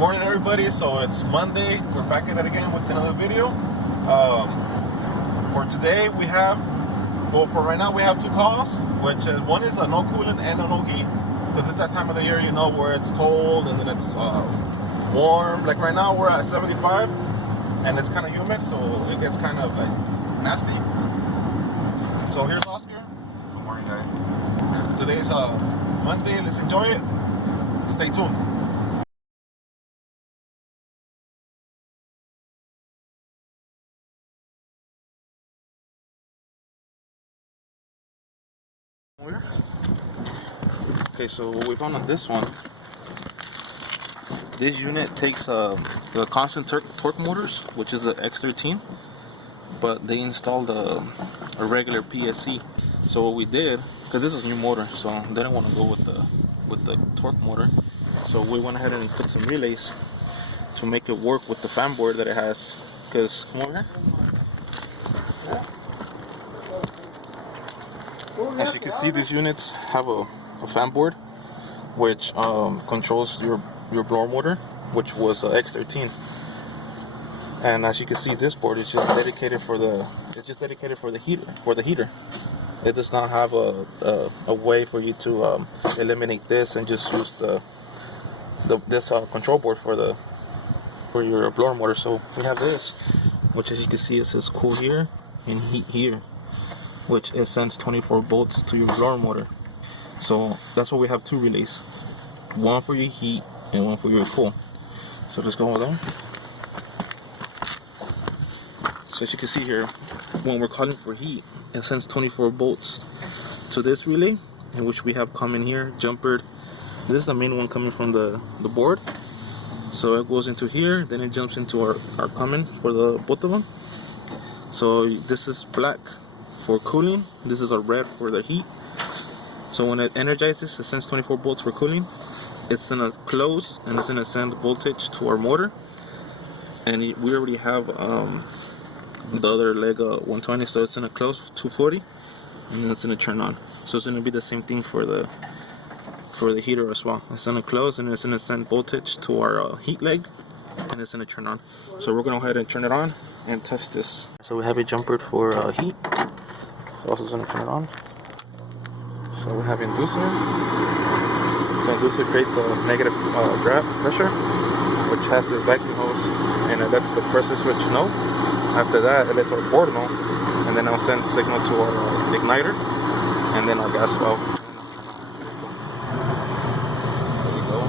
morning, everybody. So it's Monday. We're back at it again with another video. For today, we have, well, for right now, we have two calls, which is one is a no coolant and a no heat, because it's that time of the year, you know, where it's cold and then it's warm. Like right now, we're at 75, and it's kind of humid, so it gets kind of like nasty. So here's Oscar. Good morning, guys. Today's Monday. Let's enjoy it. Stay tuned. Okay, so what we found on this one, this unit takes the constant torque motors, which is the X13, but they installed a regular PSC. So what we did, because this is a new motor, so they didn't want to go with the torque motor, so we went ahead and put some relays to make it work with the fan board that it has. Because come over here. As you can see, these units have a fan board which controls your blower motor, which was X13. And as you can see, this board is just dedicated for the heater. It does not have a way for you to eliminate this and just use this control board for your blower motor. So we have this, which as you can see, it says cool here and heat here, which it sends 24 volts to your blower motor. So that's why we have two relays, one for your heat and one for your cool. So let's go over there. So as you can see here, when we're calling for heat, it sends 24 volts to this relay, in which we have coming here, jumpered. This is the main one coming from the board. So it goes into here, then it jumps into our common for the both of them. So this is black for cooling, this is a red for the heat. So when it energizes, it sends 24 volts for cooling. It's gonna close and it's gonna send voltage to our motor. And we already have the other leg 120, so it's gonna close 240, and then it's gonna turn on. So it's gonna be the same thing for the heater as well. It's gonna close and it's gonna send voltage to our heat leg, and it's gonna turn on. So we're gonna go ahead and turn it on and test this. So we have it jumpered for heat. So also gonna turn it on. So we have inducer. So inducer creates a negative draft pressure, which has this vacuum hose, and it lets the pressure switch know. After that, it lets our board know, and then I'll send signal to our igniter, and then our gas valve. There we go.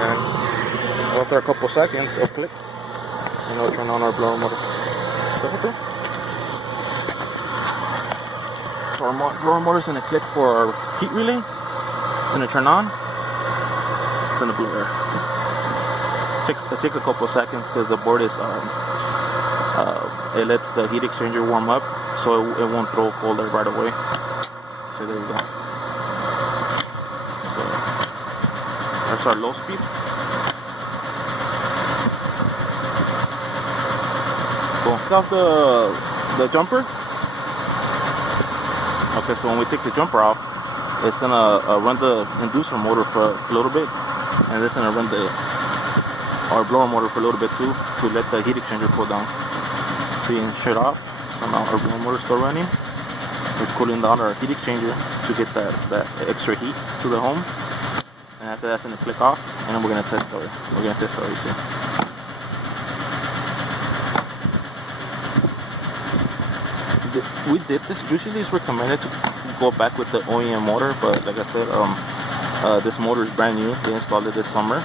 And after a couple seconds, it'll click, and it'll turn on our blower motor. So our blower motor is going to click for our heat relay. It's going to turn on. It's going to blow air. It takes a couple of seconds because the board is it lets the heat exchanger warm up, so it won't throw cold air right away. So there you go. So that's our low speed. Cool. Take off the jumper. Okay, so when we take the jumper off, it's gonna run the inducer motor for a little bit, and it's gonna run our blower motor for a little bit too, to let the heat exchanger cool down. So you can shut off. So now our blower motor is still running. It's cooling down our heat exchanger to get that extra heat to the home. And after that's gonna click off, and then we're gonna test our AC. We did this. Usually it's recommended to go back with the OEM motor, but like I said, this motor is brand new. They installed it this summer.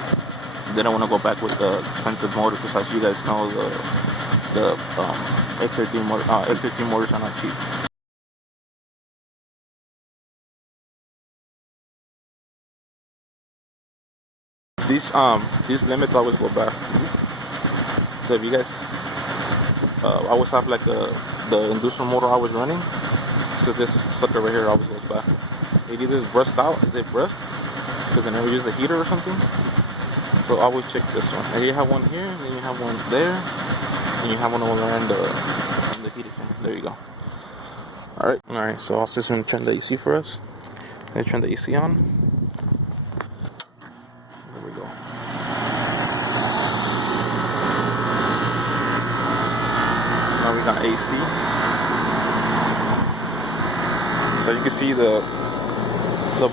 They don't want to go back with the expensive motor, because as you guys know, the X13 motors are not cheap. These limits always go back. So if you guys always have like the inducer motor always running, because this sucker right here always goes back. It either rust out, they rust because they never use the heater or something. So I always check this one. And you have one here, and then you have one there, and you have one over there in the heater fan. There you go. Alright, so I'll just gonna turn the AC for us. I'm gonna turn the AC on. AC. So you can see the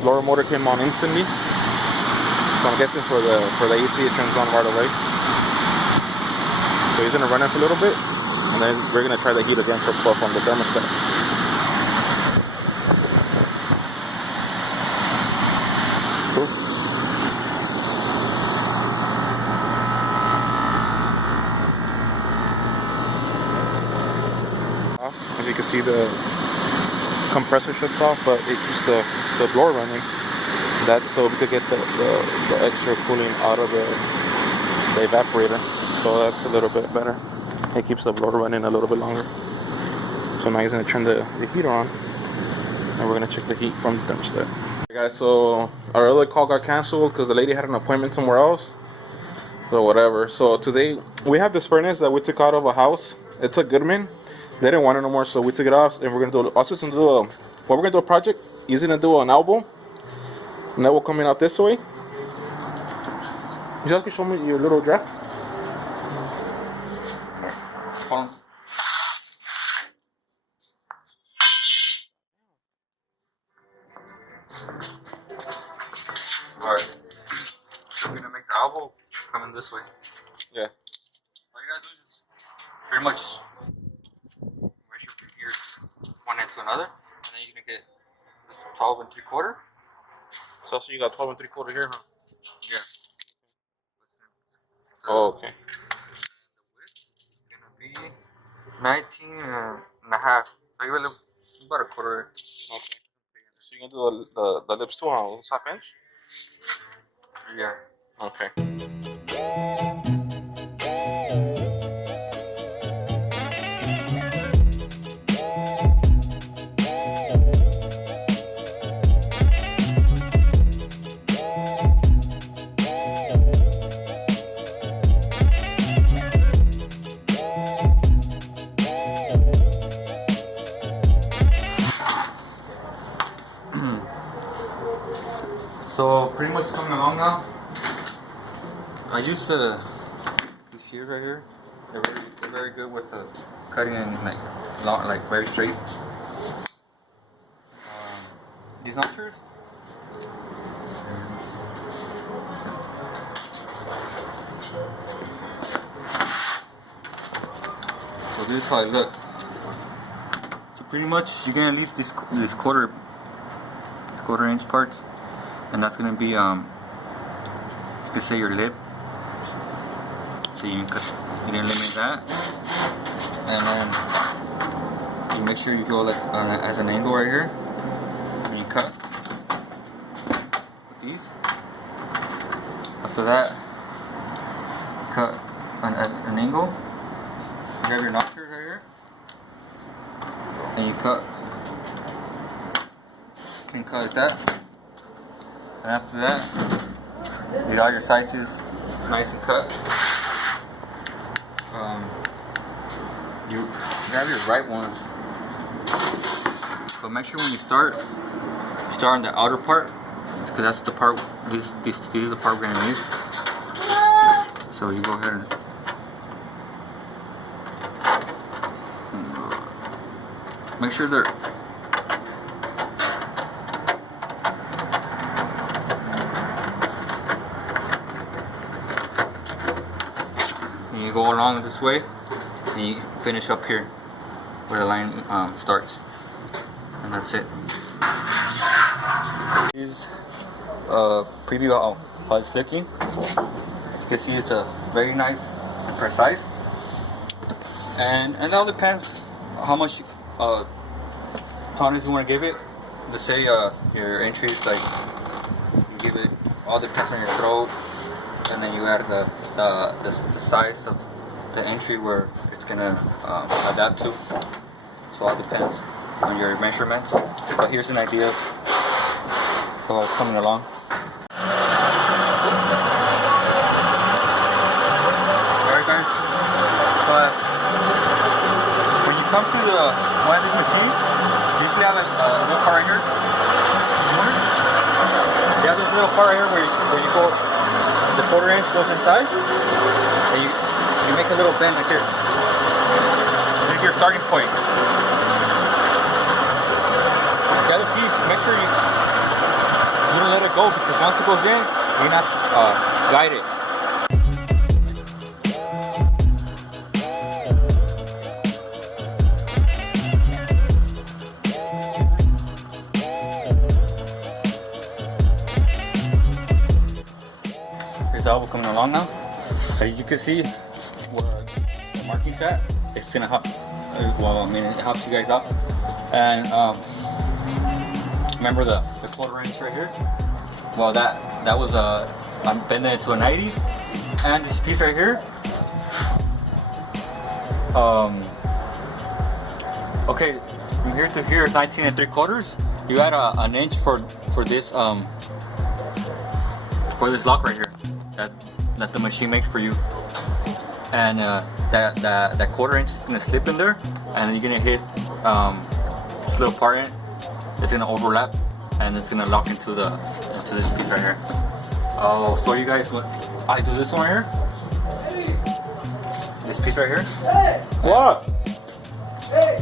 blower motor came on instantly. So I'm guessing for the AC it turns on right away. So he's gonna run it for a little bit, and then we're gonna try the heat again for 12 on the thermostat. Cool. As you can see, the compressor shuts off, but it keeps the blower running. That's so we could get the extra cooling out of the evaporator. So that's a little bit better. It keeps the blower running a little bit longer. So now he's gonna turn the heater on, and we're gonna check the heat from the thermostat. Hey guys, so our other call got canceled because the lady had an appointment somewhere else. So whatever. So today we have this furnace that we took out of a house. It's a Goodman. They didn't want it no more, so we took it off, and we're gonna do a project. He's gonna do an elbow. And that will coming out this way. You guys can show me your little draft. Alright. So we're gonna make the elbow coming this way. Yeah. All you gotta do is just pretty much measure from here one end to another, and then you're gonna get this 12 3/4. So you got 12 3/4 here, huh? Yeah. Oh, okay. The width is gonna be 19 and a half. So you will about a quarter. Okay. So you're gonna do the lips too, huh? 1/2 inch? Yeah. Okay. So pretty much coming along now. I used these shears right here. They're very good with the cutting and like long, like very straight. These notchers. So this is how it looks. So pretty much you're gonna leave this quarter inch parts, and that's gonna be you could say your lip. So you're gonna eliminate that, and then you make sure you go like as an angle right here, and you cut with these. After that, cut as an angle. You have your notchers right here, and you cut. You can cut like that, and after that, you got your slices nice and cut. You grab your right ones, but make sure when you start on the outer part, because that's the part. This is the part we're gonna use. So you go ahead and make sure they're. And you go along this way, and you finish up here where the line starts, and that's it. Here's a preview of how it's looking. As you can see, it's very nice and precise, and it all depends how much tolerance you want to give it. Let's say your entry is like, you give it, all depends on your throat, and then you add the size of the entry where it's gonna adapt to. So all depends on your measurements. But here's an idea of how it's coming along. Alright guys, so as when you come to one of these machines, you usually have a little part right here. You have this little part right here where you go, the 1/4 inch goes inside, and you make a little bend like this. And then your starting point. The other piece, make sure you don't let it go, because once it goes in, you're not guide it. Here's the elbow coming along now. As you can see where the marking's at, it's gonna help. Well, I mean, it helps you guys out. And remember the quarter inch right here? Well, that was I'm bending it to a 90, and this piece right here. Okay, from here to here is 19 3/4. You add an inch for this lock right here that the machine makes for you, and that quarter inch is gonna slip in there, and then you're gonna hit this little part in it. It's gonna overlap, and it's gonna lock into this piece right here. I'll show you guys what I do. This one here, this piece right here. Hey! What? Hey!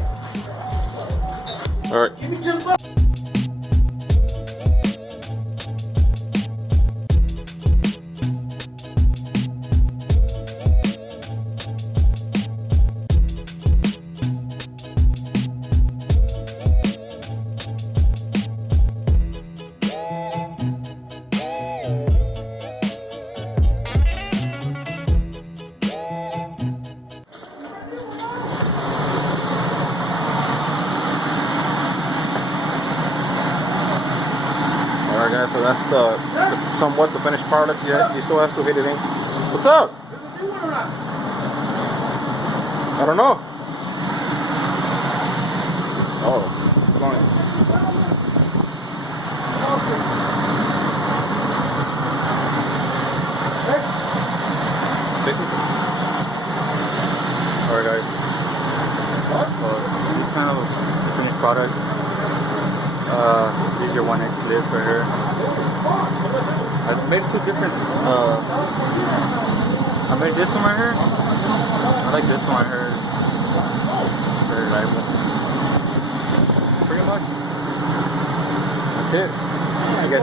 All right. Give me $10. Alright guys, so that's somewhat the finished product. Yeah, you still have to hit it in. What's up? I don't know. Oh, come on. Alright guys. This is kind of a finished product. These are 1x lids right here. I made two different. I made this one right here. I like this one right here. Very reliable. Pretty much. That's it. I guess.